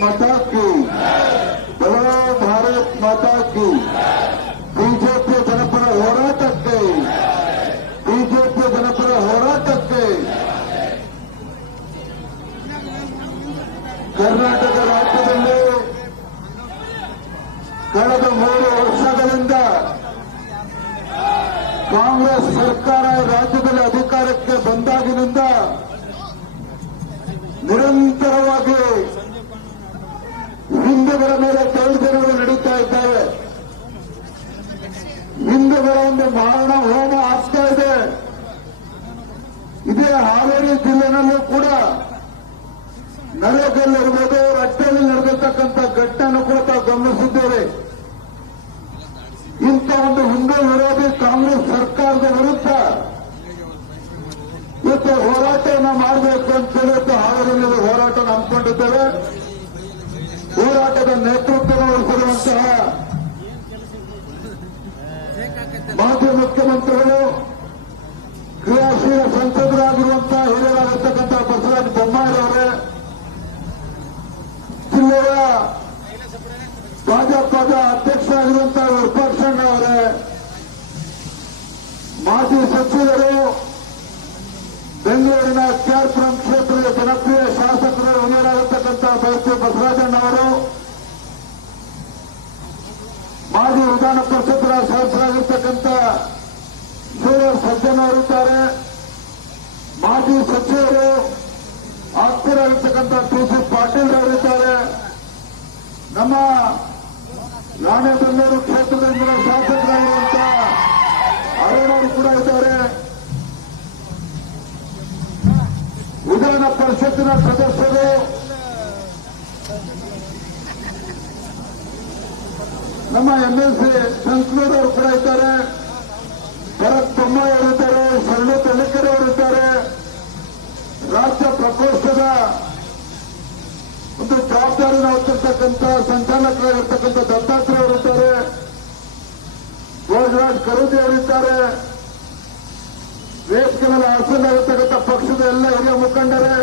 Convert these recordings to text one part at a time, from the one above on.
माता की, बोलो भारत माता की। ಬಿಜೆಪಿ ಜನಪರ ಹೋರಾಟಕ್ಕೆ, ಬಿಜೆಪಿ ಜನಪರ ಹೋರಾಟಕ್ಕೆ ಕರ್ನಾಟಕ ರಾಜ್ಯದಲ್ಲಿ ಕಳೆದ 3 ವರ್ಷಗಳಿಂದ ಕಾಂಗ್ರೆಸ್ ಸರ್ಕಾರ ರಾಜ್ಯದಲ್ಲಿ ಅಧಿಕಾರಕ್ಕೆ ಬಂದಾಗಿನಿಂದ ನಿರಂತರವಾಗಿ ಹಿಂದೂಗಳ ಮೇಲೆ ದೌರ್ಜನ್ಯಗಳು ನಡೀತಾ ಇದ್ದಾವೆ. ಹಿಂದೂಗಳ ಒಂದು ಮಾರಣ ಹೋಮ ಆಗ್ತಾ ಇದೆ. ಇದೇ ಹಾವೇರಿ ಜಿಲ್ಲೆನಲ್ಲೂ ಕೂಡ ನರೇಗಲ್ಲಿರ್ಬೋದು, ರಟ್ಟೆಯಲ್ಲಿ ನಡೆದಿರ್ತಕ್ಕಂಥ ಘಟನೆಯನ್ನು ಕೂಡ ತಾವು ಗಮನಿಸಿದ್ದೇವೆ. ಇಂಥ ಒಂದು ಹಿಂದೂ ವಿರೋಧಿ ಕಾಂಗ್ರೆಸ್ ಸರ್ಕಾರದ ವಿರುದ್ಧ ಇವತ್ತು ಹೋರಾಟವನ್ನು ಮಾಡಬೇಕು ಅಂತ ಹೇಳಿ ಹಾವೇರಿಯಲ್ಲಿ ಹೋರಾಟ ಹಮ್ಮಿಕೊಂಡಿದ್ದೇವೆ. ಹೋರಾಟದ ನೇತೃತ್ವ ವಹಿಸಿರುವಂತಹ ಮಾಜಿ ಮುಖ್ಯಮಂತ್ರಿಗಳು, ಕ್ರಿಯಾಶೀಲ ಸಂಸದರಾಗಿರುವಂತಹ ಹಿರಿಯರಾಗಿರ್ತಕ್ಕಂಥ ಬಸವರಾಜ ಬೊಮ್ಮಾಯಿ ಅವರೇ, ಜಿಲ್ಲೆಯ ಭಾಜಪದ ಅಧ್ಯಕ್ಷರಾಗಿರುವಂತಹ ವಿಪಕ್ಷಣ್ಣ ಅವರೇ, ಮಾಜಿ ಸಚಿವರು, ಬೆಂಗಳೂರಿನ ಕೆಆರ್ಪುರಂ ಕ್ಷೇತ್ರದ ಜನಪ್ರಿಯ ಶಾಸಕರು ಹಿರಿಯರಾಗಿರ್ತಕ್ಕಂಥ ಬಸವರಾಜಣ್ಣ ಅವರು, ಮಾಜಿ ವಿಧಾನ ಪರಿಷತ್ನ ಸದಸ್ಯರಾಗಿರ್ತಕ್ಕಂಥ ಶ್ರೀಧರ್ ಸಜ್ಜನ್ ಅವರಿದ್ದಾರೆ, ಮಾಜಿ ಸಚಿವರು ಆಪ್ತರಾಗಿರ್ತಕ್ಕಂಥ ಟಿ.ಸಿ. ಪಾಟೀಲ್ ಅವರಿದ್ದಾರೆ, ನಮ್ಮ ರಾಣೆಬೆನ್ನೂರು ಕ್ಷೇತ್ರದಿಂದ ಶಾಸಕರಾಗಿರುವಂತಹ ಅರುಣ್ ಅವರು ಕೂಡ ಇದ್ದಾರೆ, ವಿಧಾನ ಪರಿಷತ್ತಿನ ಸದಸ್ಯರು, ನಮ್ಮ ಎಂಎಲ್ಸಿ ಸಂಸದರು ಅವರು ಕೂಡ ಇದ್ದಾರೆ, ಭರತ್ ಬೊಮ್ಮಾಯಿ ಅವರಿದ್ದಾರೆ, ಶರಣು ತಳ್ಳಿಕೆರೆ ಅವರಿದ್ದಾರೆ, ರಾಜ್ಯ ಪ್ರಕೋಷ್ಠದ ಒಂದು ಜವಾಬ್ದಾರಿನ ಹೊತ್ತಿರ್ತಕ್ಕಂಥ ಸಂಚಾಲಕರಾಗಿರ್ತಕ್ಕಂಥ ದತ್ತಾತ್ರೇಯ ಅವರಿದ್ದಾರೆ, ಭೋಜರಾಜ್ ಕರುದಿ ಅವರಿದ್ದಾರೆ, ವೇದಿಕೆಯಲ್ಲಿ ಆಸೀನರಾಗಿರ್ತಕ್ಕಂಥ ಪಕ್ಷದ ಎಲ್ಲ ಹಿರಿಯ ಮುಖಂಡರೇ,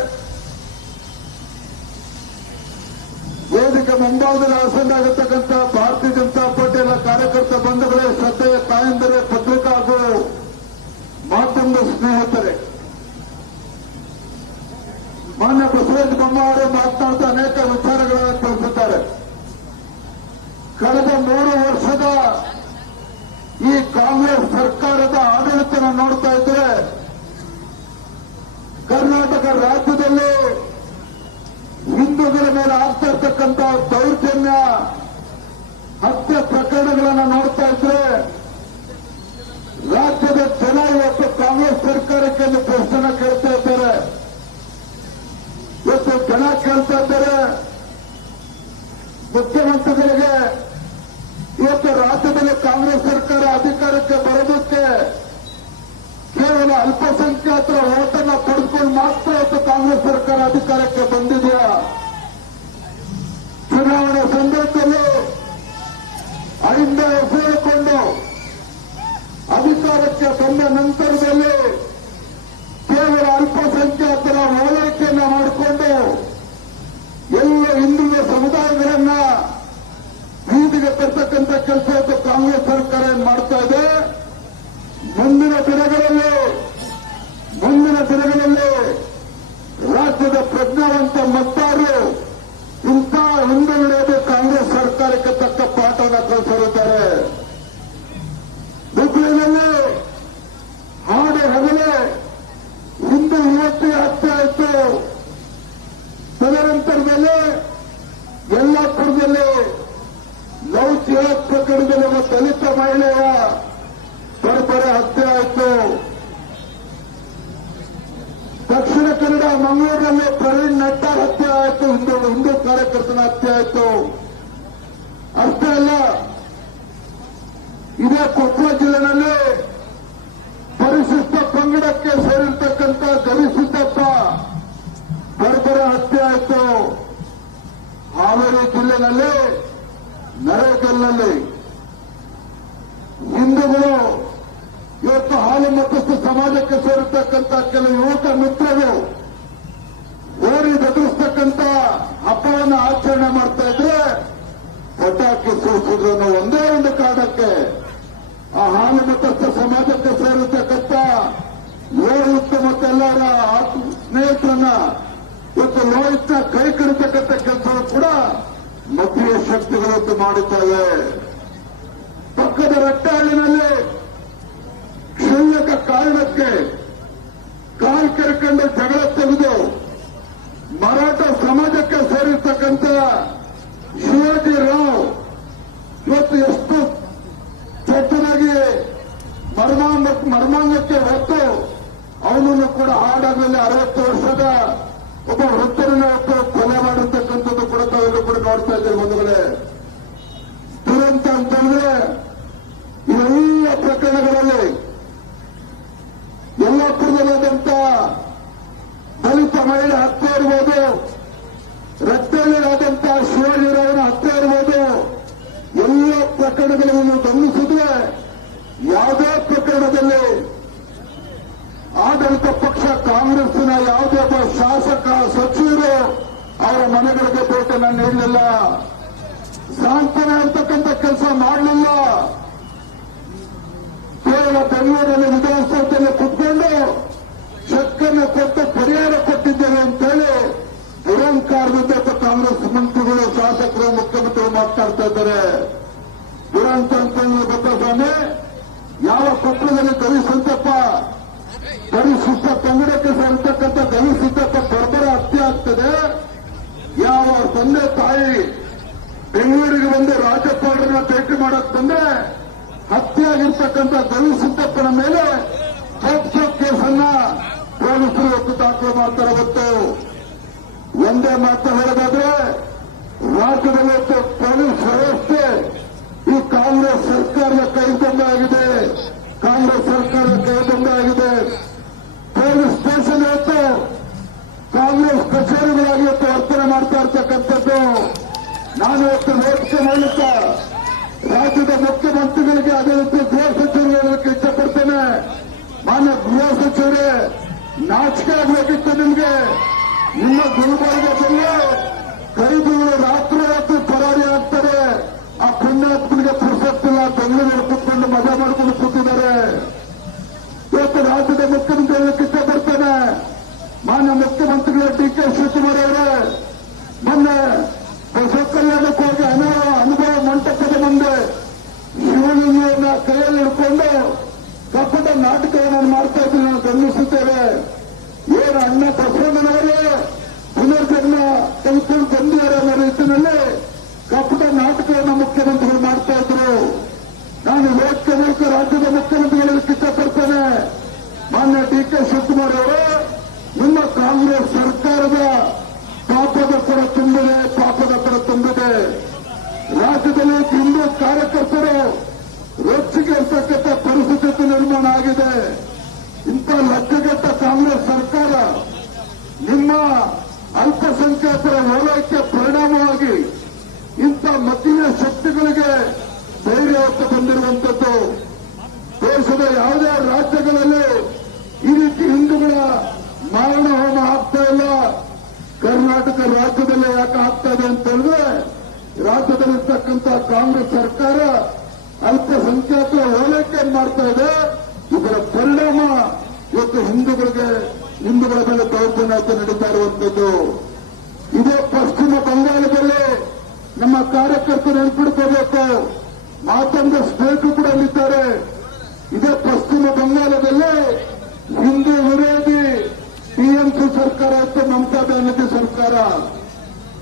ವೇದಿಕೆ ಮುಂಭಾಗದಲ್ಲಿ ಆಸೀನರಾಗಿರ್ತಕ್ಕಂಥ ಭಾರತೀಯ ಜನತಾ ಪಾರ್ಟಿ ಎಲ್ಲ ಕಾರ್ಯಕರ್ತ ಬಂಧುಗಳೇ, ಶ್ರದ್ಧೆಯ ತಾಯಂದಿರೇ, ಪತ್ರಿಕಾ ಹಾಗೂ ಮಾಧ್ಯಮದ ಸ್ನೇಹಿತರೆ, ಮಾನ್ಯ ಬಸವರಾಜ ಬೊಮ್ಮಾಯಿ ಅವರು ಮಾತನಾಡ್ತಾ ಅನೇಕ ವಿಚಾರಗಳನ್ನು ತಿಳಿಸಿದ್ದಾರೆ. ಕಳೆದ 3 ವರ್ಷದ ಈ ಕಾಂಗ್ರೆಸ್ ಸರ್ಕಾರದ ಆಡಳಿತನ ನೋಡ್ತಾ ಇದ್ರೆ ಕರ್ನಾಟಕ ರಾಜ್ಯದಲ್ಲಿ ಹಿಂದೂಗಳ ಮೇಲೆ ಆಗ್ತಾ ಇರ್ತಕ್ಕಂಥ ದೌರ್ಜನ್ಯ, ಹತ್ಯೆ ಪ್ರಕರಣಗಳನ್ನು ನೋಡ್ತಾ ಇದ್ರೆ ರಾಜ್ಯದ ಜನ ಇವತ್ತು ಕಾಂಗ್ರೆಸ್ ಸರ್ಕಾರಕ್ಕೆ ಒಂದು ಪ್ರಶ್ನೆ ಕೇಳ್ತಾ ಇದ್ದಾರೆ. ಇವತ್ತು ಜನ ಕೇಳ್ತಾ ಇದ್ದಾರೆ ಮುಖ್ಯಮಂತ್ರಿಗಳಿಗೆ, ಇವತ್ತು ರಾಜ್ಯದಲ್ಲಿ ಕಾಂಗ್ರೆಸ್ ಸರ್ಕಾರ ಅಧಿಕಾರಕ್ಕೆ ಬರೋದಕ್ಕೆ ಕೇವಲ ಅಲ್ಪಸಂಖ್ಯಾತರ ಓಟನ್ನು ಪಡೆದುಕೊಂಡು ಮಾತ್ರ ಇವತ್ತು ಕಾಂಗ್ರೆಸ್ ಸರ್ಕಾರ ಅಧಿಕಾರಕ್ಕೆ ಬಂದಿದೆಯಾ? ಚುನಾವಣೆ ಸಂದರ್ಭದಲ್ಲಿ ಅಹಿಂದ ಎಸೆದುಕೊಂಡು ಅಧಿಕಾರಕ್ಕೆ ಬಂದ ನಂತರದಲ್ಲಿ ಕೇವಲ ಅಲ್ಪಸಂಖ್ಯಾತರ ಓಲೈಕೆಯನ್ನ ಮಾಡಿಕೊಂಡು ಎಲ್ಲ ಹಿಂದುಳಿದ ಸಮುದಾಯಗಳನ್ನ ಬೀದಿಗೆ ತರ್ತಕ್ಕಂಥ ಕೆಲಸ ಕಾಂಗ್ರೆಸ್ ಸರ್ಕಾರ ಮಾಡ್ತಾ ಇದೆ. ಮುಂದಿನ ದಿನಗಳಲ್ಲಿ ರಾಜ್ಯದ ಪ್ರಜ್ಞಾವಂತ ಮತದಾರರು ಇಂಥ ಹಿಂದುಳಿದ ಕಾಂಗ್ರೆಸ್ ಸರ್ಕಾರಕ್ಕೆ ತಕ್ಕ ಪಾಠವನ್ನು ಕಲಿಸಿರುತ್ತಾರೆ. ಹುಬ್ಬಳ್ಳಿಯಲ್ಲಿ ಹಾಡು ಹಗಲೇ ಹಿಂದೂ ಯುವತಿ ಹತ್ಯೆ ಆಯಿತು. ತದನಂತರದಲ್ಲಿ ಯಲ್ಲಾಪುರದಲ್ಲಿ ಲವ್ ಜಿಹಾದ್ ಪ್ರಕರಣದಲ್ಲಿ ಒಬ್ಬ ದಲಿತ ಮಹಿಳೆಯ ಬರ್ಬರ ಹತ್ಯೆ ಆಯಿತು. ದಕ್ಷಿಣ ಕನ್ನಡ ಮಂಗಳೂರಿನಲ್ಲಿ ಪ್ರವೀಣ್ ನಡ್ಡಾ ಹತ್ಯೆ ಆಯಿತು. ಹಿಂದೂ ಕಾರ್ಯಕರ್ತನ ಹತ್ಯೆ ಆಯಿತು. ಅಷ್ಟೇ ಅಲ್ಲ, ಇದೇ ಕೊಪ್ಪಳ ಜಿಲ್ಲೆಯಲ್ಲಿ ಪರಿಶಿಷ್ಟ ಪಂಗಡಕ್ಕೆ ಸೇರಿರ್ತಕ್ಕಂಥ ಗವಿಸಿದ್ದಪ್ಪ ಬರ್ಬರ ಹತ್ಯೆ ಆಯಿತು. ಹಾವೇರಿ ಜಿಲ್ಲೆಯಲ್ಲಿ ನರೇಗಲ್ನಲ್ಲಿ ಹಿಂದೂಗಳು ಇವತ್ತು ಹಾಲು ಮತಸ್ಥ ಸಮಾಜಕ್ಕೆ ಸೇರಿರ್ತಕ್ಕಂಥ ಕೆಲವು ಯುವಕ ಮಿತ್ರರು ಓಡಿ ಬೆದರಿಸ್ತಕ್ಕಂಥ ಅಂತಕ್ಕಂಥ ಹಬ್ಬವನ್ನು ಆಚರಣೆ ಮಾಡ್ತಾ ಇದ್ರೆ ಪಟಾಕಿ ಸಿಡಿಸಿದ್ರು ಅನ್ನೋ ಒಂದೇ ಒಂದು ಕಾರಣಕ್ಕೆ ಆ ಹಾಲು ಮತಸ್ಥ ಸಮಾಜಕ್ಕೆ ಸೇರಿರ್ತಕ್ಕಂಥ ಲೋಹಿತ್ ಮತ್ತೆಲ್ಲರ ಸ್ನೇಹಿತರನ್ನ ಇವತ್ತು ಲೋಹಿತ್ನ ಕೈ ಕಡಿತಕ್ಕಂಥ ಕೆಲಸಗಳು ಕೂಡ ಮತೀಯ ಶಕ್ತಿಗಳಂತೂ ಮಾಡುತ್ತವೆ. ಪಕ್ಕದ ರಟ್ಟಹಳ್ಳಿನಲ್ಲಿ ಕ್ಷುಲ್ಲಕ ಕಾರಣಕ್ಕೆ ಕಾಲ್ ಕೆರ್ಕೊಂಡು ಜಗಳ ತೆಗೆದು ಮರಾಠ ಸಮಾಜಕ್ಕೆ ಸೇರಿರ್ತಕ್ಕಂಥ ಶಿವಾಜಿ ರಾವ್ ಇವತ್ತು ಎಷ್ಟು ಕೆಟ್ಟದಾಗಿ ಮರ್ಮಾಂಗಕ್ಕೆ ಹೊತ್ತು ಅವನನ್ನು ಕೂಡ ಹಾಡಾಗಲಿ 60 ವರ್ಷದ ಒಬ್ಬ ವೃತ್ತರನ್ನು ಕೊಲೆ ಮಾಡಿರ್ತಕ್ಕಂಥದ್ದು ಕೂಡ ತಾವೆಲ್ಲರೂ ಕೂಡ ನೋಡ್ತಾ ಇದ್ದೀರಿ ಬಂಧುಗಳೇ. ದುರಂತ ಅಂತಂದ್ರೆ ಇವೆಲ್ಲ ಪ್ರಕರಣಗಳಲ್ಲಿ ಯಲ್ಲಾಪುರದಲ್ಲಾದಂತ ದಲಿತ ಮಹಿಳೆ ಹತ್ಯೆ ಇರ್ಬೋದು, ರಟ್ಟಹಳ್ಳಿಯಾದಂತ ಶಿವಾಜಿರಾವನ ಹತ್ಯೆ ಇರ್ಬೋದು, ಎಲ್ಲ ಪ್ರಕರಣಗಳನ್ನು ಗಮನಿಸಿದ್ರೆ ಯಾವುದೇ ಪ್ರಕರಣದಲ್ಲಿ ಆಡಳಿತ ಪಕ್ಷ ಕಾಂಗ್ರೆಸ್ಸಿನ ಯಾವುದೇ ಒಬ್ಬ ಶಾಸಕ ಸಚಿವರು ಅವರ ಮನೆಗಳಿಗೆ ಭೇಟಿಯನ್ನು ನೀಡಲಿಲ್ಲ, ಸಾಂತ್ವನ ಅಂತಕ್ಕಂಥ ಕೆಲಸ ಮಾಡಲಿಲ್ಲ. ಕೇವಲ ಬೆಂಗಳೂರಲ್ಲಿ ವಿಧಾನಸೌಧದಲ್ಲಿ ಕುತ್ಕೊಂಡು ಚೆಕ್ಕನ್ನು ಕೊಟ್ಟು ಪರಿಹಾರ ಕೊಟ್ಟಿದ್ದೇವೆ ಅಂತೇಳಿ ದುರಂಕಾರದಿಂದ ಕಾಂಗ್ರೆಸ್ ಮಂತ್ರಿಗಳು, ಶಾಸಕರು, ಮುಖ್ಯಮಂತ್ರಿಗಳು ಮಾತನಾಡ್ತಾ ಇದ್ದಾರೆ. ದುರಂತ ಅಂತಂದ್ರೆ ಗೊತ್ತಾನೆ ಯಾವ ಕೊಪ್ಪಳದಲ್ಲಿ ಗವಿಸಿದ್ದಪ್ಪ ಪಂಗಡಕ್ಕೆ ಸೇರ್ತಕ್ಕಂಥ ಗವಿಸಿದ್ದಪ್ಪ ಬರ್ಬರ ಹತ್ಯೆ ಆಗ್ತದೆ. ಯಾವ ತಂದೆ ತಾಯಿ ಬೆಂಗಳೂರಿಗೆ ಬಂದು ರಾಜ್ಯಪಾಲರನ್ನ ಭೇಟಿ ಮಾಡಕ್ ಬಂದ್ರೆ ಹತ್ಯೆ ಆಗಿರ್ತಕ್ಕಂಥ ಗವಿಸಿದ್ದಪ್ಪನ ಮೇಲೆ ಪೋಕ್ಸೋ ಕೇಸನ್ನ ಪೊಲೀಸರು ಒತ್ತು ದಾಖಲು ಮಾಡ್ತಾರೆ. ಇವತ್ತು ಒಂದೇ ಮಾತು ಹೇಳೋದಾದ್ರೆ ರಾಜ್ಯದಲ್ಲಿ ಪೊಲೀಸ್ ವ್ಯವಸ್ಥೆ ಈ ಕಾಂಗ್ರೆಸ್ ಸರ್ಕಾರದ ಕೈಗೊಂಡ ಆಗಿದೆ. ಕಾಂಗ್ರೆಸ್ ಸರ್ಕಾರದ ಕೈಗೊಂಡ ಆಗಿದೆ. ಪೊಲೀಸ್ ಸ್ಟೇಷನ್ ಇವತ್ತು ಕಾಂಗ್ರೆಸ್ ಕಚೇರಿಗಳಾಗಿ ಇವತ್ತು ವರ್ತನೆ ಮಾಡ್ತಾ ಇರ್ತಕ್ಕಂಥದ್ದು. ನಾನು ಇವತ್ತು ವೇದಿಕೆ ಮೂಲಕ ರಾಜ್ಯದ ಮುಖ್ಯಮಂತ್ರಿಗಳಿಗೆ ಅದೇ ರೀತಿ ಗೃಹ ಸಚಿವರು ಹೇಳಲಿಕ್ಕೆ ಇಷ್ಟಪಡ್ತೇನೆ. ಮಾನ್ಯ ಗೃಹ ಸಚಿವರೇ, ನಾಚಿಕೆ ಆಗಬೇಕಿತ್ತು ನಿಮಗೆ. ನಿಮ್ಮ ಗುಲ್ಬರ್ಗದಲ್ಲಿ ಕೈದಿಗಳು ರಾತ್ರಿ ಪರಾರಿ ಆಗ್ತಾರೆ. ಆ ಪುಣ್ಯಾತ್ಮನಿಗೆ ಪುರುಸತ್ತಿಲ್ಲ, ಬೆಂಗಳೂರಲ್ಲಿ ಕೂತ್ಕೊಂಡು ಮಜಾ ಮಾಡಿಕೊಂಡು ಕೂತಿದ್ದಾರೆ. ಇವತ್ತು ರಾಜ್ಯದ ಮುಖ್ಯಮಂತ್ರಿ ಹೇಳಲಿಕ್ಕೆ ಇಷ್ಟಪಡ್ತೇನೆ. ಮಾನ್ಯ ಮುಖ್ಯಮಂತ್ರಿಗಳ ಡಿ.ಕೆ. ಶಿವಕುಮಾರ್ ಅವರೇ, ಮೊನ್ನೆ ಬಸವ ಕಲ್ಯಾಣಕ್ಕೆ ಹೋಗಿ ಅನುಭವ ಮಂಟಪದ ಮುಂದೆ ಶಿವಲಿಂಗವನ್ನು ಕೈಯಲ್ಲಿ ಹಿಡ್ಕೊಂಡು ಕಪಟ ನಾಟಕವನ್ನು ಮಾಡ್ತಾ ಇದ್ದೀವಿ, ನಾವು ಗಮನಿಸುತ್ತೇವೆ. ಏನು ಅಣ್ಣ ಬಸವಣ್ಣನವರೇ ಪುನರ್ಜನ್ಮ ತೆಗೆದುಕೊಂಡು ಬಂದಿದ್ದಾರೆ ಅನ್ನೋ ರೀತಿಯಲ್ಲಿ ಕಪಟ ನಾಟಕವನ್ನು ಮುಖ್ಯಮಂತ್ರಿಗಳು ಮಾಡ್ತಾ ಇದ್ರು. ನಾನು ವೇದಿಕೆ ಮೂಲಕ ರಾಜ್ಯದ ಮುಖ್ಯಮಂತ್ರಿಗಳಿಗೆ ಇಷ್ಟಪಡ್ತೇನೆ. ಮಾನ್ಯ ಡಿ.ಕೆ. ಶಿವಕುಮಾರ್ ಅವರು, ನಿಮ್ಮ ಕಾಂಗ್ರೆಸ್ ಸರ್ಕಾರದ ಪಾಪದ ಪರ ತುಂಬಿದೆ. ರಾಜ್ಯದಲ್ಲಿ ಹಿಂದೂ ಕಾರ್ಯಕರ್ತರು ರೊಚ್ಚಿಗೆ ಇರ್ತಕ್ಕಂಥ ಪರಿಸ್ಥಿತಿ ನಿರ್ಮಾಣ ಆಗಿದೆ. ಇಂಥ ಲಜ್ಜೆಗೆಟ್ಟ ಕಾಂಗ್ರೆಸ್ ಸರ್ಕಾರ ನಿಮ್ಮ ಅಲ್ಪಸಂಖ್ಯಾತರ ಓಲೈಕೆ ಪರಿಣಾಮವಾಗಿ ಇಂಥ ಮತೀಯ ಶಕ್ತಿಗಳಿಗೆ ಧೈರ್ಯ ಹೊತ್ತು ಬಂದಿರುವಂತದ್ದು. ದೇಶದ ಯಾವುದೇ ರಾಜ್ಯಗಳಲ್ಲಿ ಈ ರೀತಿ ಹಿಂದೂಗಳ ಮಾರಣ ಹೋಮ ಆಗ್ತಾ ಇಲ್ಲ. ಕರ್ನಾಟಕ ರಾಜ್ಯದಲ್ಲಿ ಯಾಕೆ ಆಗ್ತಾ ಇದೆ ಅಂತ ಹೇಳಿದ್ರೆ, ರಾಜ್ಯದಲ್ಲಿರ್ತಕ್ಕಂಥ ಕಾಂಗ್ರೆಸ್ ಸರ್ಕಾರ ಅಲ್ಪಸಂಖ್ಯಾತರ ಓಲೈಕೆ ಮಾಡ್ತಾ ಇದೆ. ಇದರ ಪರಿಣಾಮ ಇವತ್ತು ಹಿಂದೂಗಳ ಮೇಲೆ ದೌರ್ಜನ್ಯ ನಡೀತಾ ಇರುವಂತದ್ದು. ಇದೇ ಪಶ್ಚಿಮ ಬಂಗಾಳದಲ್ಲಿ ನಮ್ಮ ಕಾರ್ಯಕರ್ತರು ನೆನ್ಪಿಡ್ಕೋಬೇಕು. ಮಾತಂಗ ಸ್ಟೇಟು ಕೂಡ ಅಲ್ಲಿದ್ದಾರೆ. ಇದೇ ಪಶ್ಚಿಮ ಬಂಗಾಳದಲ್ಲಿ ಹಿಂದೂ ವಿರೋಧಿ ಟಿಎಂಸಿ ಸರ್ಕಾರ ಇತ್ತು, ಮಮತಾ ಬ್ಯಾನರ್ಜಿ ಸರ್ಕಾರ.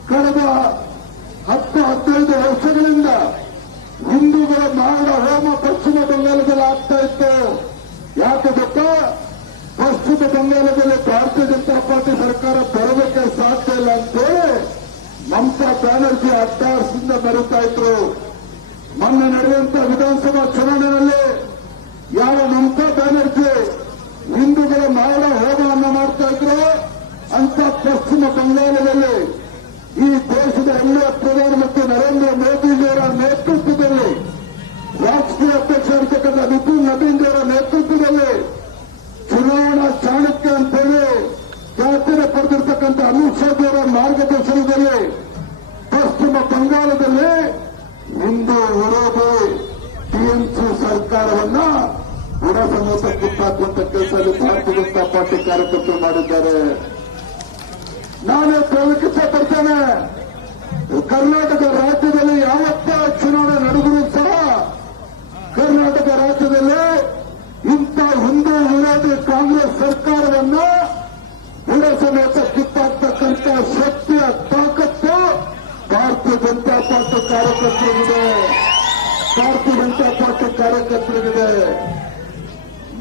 ಕಳೆದ 10-15 ವರ್ಷಗಳಿಂದ ಹಿಂದೂಗಳ ಮಾರಣ ಹೋಮ ಪಶ್ಚಿಮ ಬಂಗಾಳದಲ್ಲಿ ಆಗ್ತಾ ಇತ್ತು. ಯಾಕೆ ಗೊತ್ತಾ? ಪಶ್ಚಿಮ ಬಂಗಾಳದಲ್ಲಿ ಭಾರತೀಯ ಜನತಾ ಪಾರ್ಟಿ ಸರ್ಕಾರ ಬರೋದಕ್ಕೆ ಸಾಧ್ಯ ಇಲ್ಲ ಅಂತೇಳಿ ಮಮತಾ ಬ್ಯಾನರ್ಜಿ ಅಡ್ಡಾಸದಿಂದ ಮೆರುತ್ತಾ ಇದ್ರು. ಮೊನ್ನೆ ನಡೆಯುವಂತಹ ವಿಧಾನಸಭಾ ಚುನಾವಣೆಯಲ್ಲಿ ಯಾವ ಮಮತಾ ಬ್ಯಾನರ್ಜಿ ಹಿಂದೂಗಳ ಮಾರಣ ಹೋಮವನ್ನು ಮಾಡ್ತಾ ಇದ್ರು ಅಂತ ಪಶ್ಚಿಮ ಬಂಗಾಳದಲ್ಲಿ ಈ ದೇಶದ ಎಲ್ಲ ಪ್ರಧಾನಮಂತ್ರಿ ನರೇಂದ್ರ ಮೋದಿಜಿಯವರ ನೇತೃತ್ವದಲ್ಲಿ, ರಾಷ್ಟ್ರೀಯ ಅಧ್ಯಕ್ಷರಾಗಿರ್ತಕ್ಕಂಥ ನಿತಿನ್ ನಬೀನ್ಜಿಯವರ ನೇತೃತ್ವದಲ್ಲಿ ಚುನಾವಣಾ ಚಾಣಕ್ಯ ಅಂತೇಳಿ ಖ್ಯಾತಿಯನ್ನು ಪಡೆದಿರ್ತಕ್ಕಂಥ ಅಮಿತ್ ಶಾ ಅವರ ಮಾರ್ಗದರ್ಶನ ಬಂಗಾಳದಲ್ಲಿ ಹಿಂದೂ ವಿರೋಧಿ ಟಿಎಂಸಿ ಸರ್ಕಾರವನ್ನ ಬುಡ ಸಮೇತ ಕಿತ್ತಾಕುವಂತ ಕೆಲಸದಲ್ಲಿ ಭಾರತೀಯ ಜನತಾ ಪಾರ್ಟಿ ಕಾರ್ಯಕರ್ತರು ಮಾಡಿದ್ದಾರೆ. ನಾನೇ ಪ್ರವೇಶಿಸ ಬರ್ತೇನೆ. ಕರ್ನಾಟಕ ರಾಜ್ಯದಲ್ಲಿ ಯಾವತ್ತ ಚುನಾವಣೆ ನಡೆದರೂ ಸಹ ಕರ್ನಾಟಕ ರಾಜ್ಯದಲ್ಲಿ ಇಂಥ ಹಿಂದೂ ವಿರೋಧಿ ಕಾಂಗ್ರೆಸ್ ಸರ್ಕಾರವನ್ನ ಬುಡ ಸಮೇತ ಕಿತ್ತಾಕ್ತಕ್ಕಂಥ ಶಕ್ತಿಯ ತಾಕತ್ತು ಭಾರತೀಯ ಜನತಾ ಪಾರ್ಟಿ ಕಾರ್ಯಕರ್ತರಿಗಿದೆ. ಭಾರತೀಯ ಜನತಾ ಪಾರ್ಟಿ ಕಾರ್ಯಕರ್ತರಿಗಿದೆ.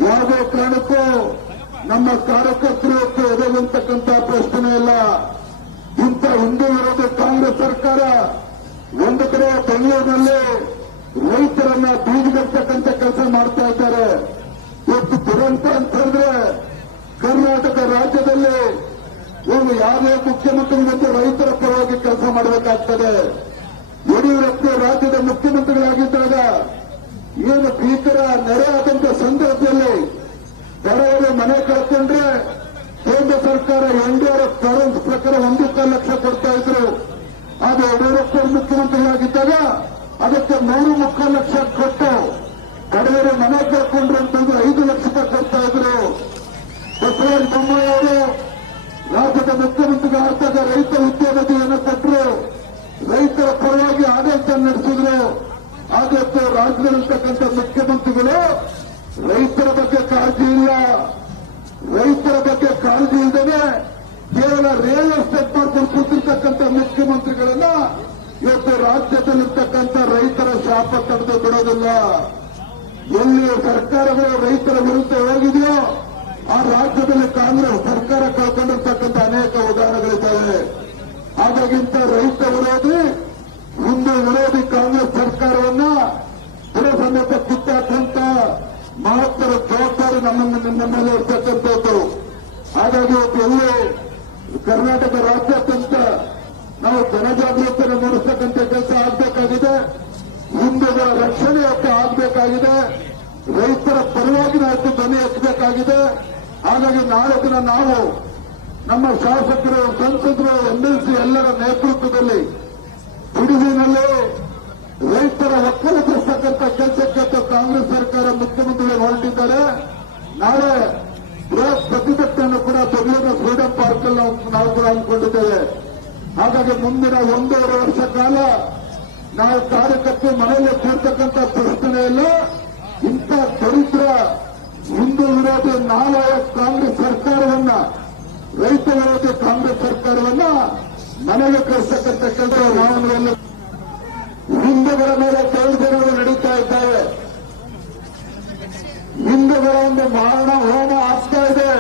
ಯಾವುದೇ ಕಾರಣಕ್ಕೂ ನಮ್ಮ ಕಾರ್ಯಕರ್ತರು ಎದುರುವಂತಕ್ಕಂಥ ಪ್ರಶ್ನೆ ಇಲ್ಲ. ಇಂಥ ಹಿಂದೂ ವಿರೋಧಿ ಕಾಂಗ್ರೆಸ್ ಸರ್ಕಾರ ಒಂದು ಕಡೆ ಬೆಂಗಳೂರಿನಲ್ಲಿ ರೈತರನ್ನ ಬೀದಿಗೆಡ್ತಕ್ಕಂಥ ಕೆಲಸ ಮಾಡ್ತಾ ಇದ್ದಾರೆ. ಇವತ್ತು ದುರಂತ ಅಂತ ಹೇಳಿದ್ರೆ ಕರ್ನಾಟಕ ರಾಜ್ಯದಲ್ಲಿ ಇವರು ಯಾವುದೇ ಮುಖ್ಯಮಂತ್ರಿ ಬಂದು ರೈತರ ಪರವಾಗಿ ಕೆಲಸ ಮಾಡಬೇಕಾಗ್ತದೆ. ಯಡಿಯೂರಪ್ಪ ರಾಜ್ಯದ ಮುಖ್ಯಮಂತ್ರಿಗಳಾಗಿದ್ದಾಗ ಏನು ಭೀಕರ ನೆರೆ ಆದಂತ ಸಂದರ್ಭದಲ್ಲಿ ಬಡವರು ಮನೆ ಕಳ್ಕೊಂಡ್ರೆ ಕೇಂದ್ರ ಸರ್ಕಾರ ಎನ್ಡಿಆರ್ಎಫ್ ಕರೆನ್ಸ್ ಪ್ರಕಾರ 1.5 ಲಕ್ಷ ಕೊಡ್ತಾ ಇದ್ರು. ಅದು ಯಡಿಯೂರಪ್ಪ ಮುಖ್ಯಮಂತ್ರಿಗಳಾಗಿದ್ದಾಗ ಅದಕ್ಕೆ 3.25 ಲಕ್ಷ ಕೊಟ್ಟು ಬಡವರು ಮನೆ ಕಳ್ಕೊಂಡ್ರು ಅಂತಂದ್ರೆ 5 ಲಕ್ಷ ರೂಪಾಯಿ ಕೊಡ್ತಾ ಇದ್ರು. ಬಸವರಾಜ ಬೊಮ್ಮಾಯಿ ಅವರು ರಾಜ್ಯದ ಮುಖ್ಯಮಂತ್ರಿಗಳಾದಾಗ ರೈತ ಉದ್ಯೋಗತೆಯನ್ನು ಕೊಟ್ಟರು. ರೈತರ ಪರವಾಗಿ ಆಡಳಿತ ನಡೆಸಿದ್ರು. ಆಗತ್ತು ರಾಜ್ಯದಲ್ಲಿರ್ತಕ್ಕಂಥ ಮುಖ್ಯಮಂತ್ರಿಗಳು ರೈತರ ಬಗ್ಗೆ ಕಾಳಜಿ ಇಲ್ಲ. ರೈತರ ಬಗ್ಗೆ ಕಾಳಜಿ ಇಲ್ಲದೆ ಕೇವಲ ರಿಯಲ್ ಎಸ್ಟೇಟ್ ಮಾಡ್ಕೊಂಡು ಕೂತಿರ್ತಕ್ಕಂಥ ಮುಖ್ಯಮಂತ್ರಿಗಳನ್ನ ಇವತ್ತು ರಾಜ್ಯದಲ್ಲಿರ್ತಕ್ಕಂಥ ರೈತರ ಶಾಪ ತಡೆದು ಬಿಡೋದಿಲ್ಲ. ಎಲ್ಲಿ ಸರ್ಕಾರಗಳು ರೈತರ ವಿರುದ್ಧ ಹೋಗಿದೆಯೋ ಆ ರಾಜ್ಯದಲ್ಲಿ ಕಾಂಗ್ರೆಸ್ ಸರ್ಕಾರ ಕಳ್ಕೊಂಡಿರ್ತಕ್ಕಂಥ ಅನೇಕ ಉದಾಹರಣೆಗಳಿದ್ದಾವೆ. ಹಾಗಾಗಿಂತ ರೈತ ವಿರೋಧಿ ಹಿಂದೂ ವಿರೋಧಿ ಕಾಂಗ್ರೆಸ್ ಸರ್ಕಾರವನ್ನ ಬುಡ ಸಮೇತ ಕಿತ್ತಾಕಂತ ಮಹತ್ತರ ಜವಾಬ್ದಾರಿ ನಮ್ಮ ಮೇಲೆ ಇರ್ತಕ್ಕಂಥದ್ದು. ಹಾಗಾಗಿ ಇವತ್ತು ಎಲ್ಲಿ ಕರ್ನಾಟಕ ರಾಜ್ಯಾದ್ಯಂತ ನಾವು ಜನಜಾಗೃತಿಯನ್ನು ಮೂಡಿಸ್ತಕ್ಕಂಥ ಕೆಲಸ ಆಗಬೇಕಾಗಿದೆ. ಹಿಂದೂಗಳ ರಕ್ಷಣೆ ಆಗಬೇಕಾಗಿದೆ. ರೈತರ ಪರವಾಗಿ ನಾವು ಧ್ವನಿ ಎತ್ತಬೇಕಾಗಿದೆ. ಹಾಗಾಗಿ ನಾಳೆ ದಿನ ನಾವು ನಮ್ಮ ಶಾಸಕರು, ಸಂಸದರು, ಎಂಎಲ್ಸಿ ಎಲ್ಲರ ನೇತೃತ್ವದಲ್ಲಿ ಬಿಡುವಿನಲ್ಲಿ ರೈತರ ಒಕ್ಕಲಿಸಿರ್ತಕ್ಕಂಥ ಕೆಲಸಕ್ಕೆ ಕಾಂಗ್ರೆಸ್ ಸರ್ಕಾರ ಮುಖ್ಯಮಂತ್ರಿಗಳು ಹೊರಟಿದ್ದಾರೆ. ನಾಳೆ ಬೃಹತ್ ಪ್ರತಿಭಟನೆಯನ್ನು ಕೂಡ ಬೆಂಗಳೂರಿನ ಫ್ರೀಡಂ ಪಾರ್ಕ್ ಅಲ್ಲಿ ನಾವು ಕೂಡ ಹಮ್ಮಿಕೊಂಡಿದ್ದೇವೆ. ಹಾಗಾಗಿ ಮುಂದಿನ 1.5 ವರ್ಷ ಕಾಲ ನಾವು ಕಾರ್ಯಕರ್ತರು ಮನೆಯಲ್ಲಿ ಕೂರ್ತಕ್ಕಂಥ ಪ್ರಶ್ನೆ ಇಲ್ಲ. ಇಂಥ ದರಿದ್ರ ಹಿಂದೂ ವಿರೋಧಿ ನಾಲಾಯಕ ಕಾಂಗ್ರೆಸ್ ಸರ್ಕಾರವನ್ನ, ರೈತ ವಿರೋಧಿ ಕಾಂಗ್ರೆಸ್ ಸರ್ಕಾರವನ್ನ ಮನೆಗೆ ಕಳಿಸ್ತಕ್ಕಂಥ ಕೆಲಸ ನಾವು ಹಿಂದೂಗಳ ಮೇಲೆ ದೌರ್ಜನ್ಯಗಳು ನಡೀತಾ ಇದ್ದಾವೆ. ಹಿಂದೂಗಳ ಒಂದು ಮಾರಣ ಹೋಮ ಆಗ್ತಾ ಇದೆ.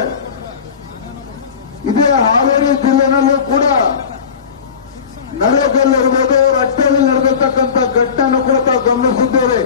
ಇದೇ ಹಾವೇರಿ ಜಿಲ್ಲೆನಲ್ಲೂ ಕೂಡ ನರೇಗಲ್ಲಿರ್ಬೋದು, ರಟ್ಟೆಯಲ್ಲಿ ನಡೆದಿರ್ತಕ್ಕಂಥ ಘಟನೆಯನ್ನು ಕೂಡ ತಾವು ಗಮನಿಸಿದ್ದೇವೆ.